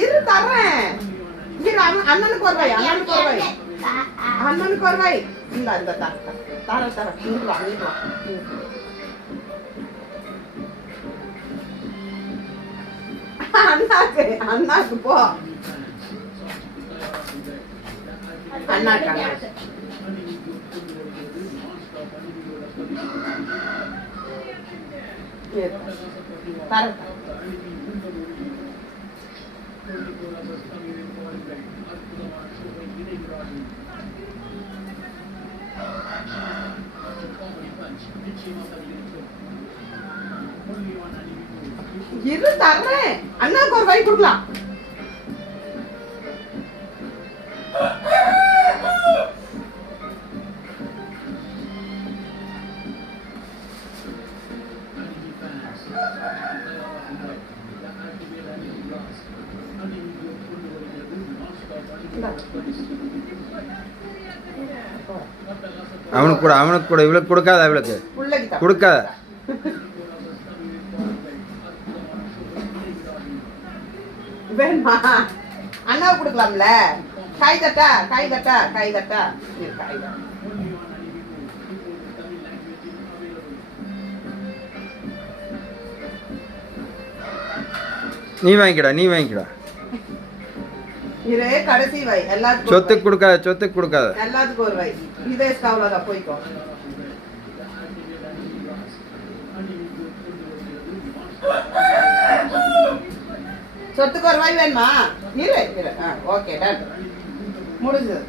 இரு தரேன். இரு அண்ணனுக்கு ஒரு வாய், அண்ணனுக்கு ஒரு வாய், அண்ணனுக்கு ஒரு வாய். இந்த இந்த தர தர தர இங்க வா, இங்க வா. அண்ணாக்கு அண்ணாக்கு போ. அண்ணாக்கு அண்ணாக்கு தர இரு தர்றேன். அண்ணாக்கு ஒரு வாய் கொடுக்கலாம். அவனுக்கு கூட அவனுக்கு கூட இவளுக்கு கொடுக்காத, இவளுக்கு கொடுக்காத. வேணுமா அண்ணாவுக்கு கொடுக்கலாம்ல. காய் தட்டா காய் தட்டா காய் தட்டா காய். நீ வாங்கிக்கடா, நீ வாங்கிக்கடா. இரு கடைசி வாய். எல்லாத்துக்கும் சொத்துக்கு கொடுக்காத, சொத்துக்கு கொடுக்காத. எல்லாத்துக்கும் ஒரு வாய். இதே அவ்வளோதான் போய்க்கோ. சொத்துக்கு ஒரு வாய் வேணுமா? இரு இரு. ஓகே டன் முடிஞ்சது.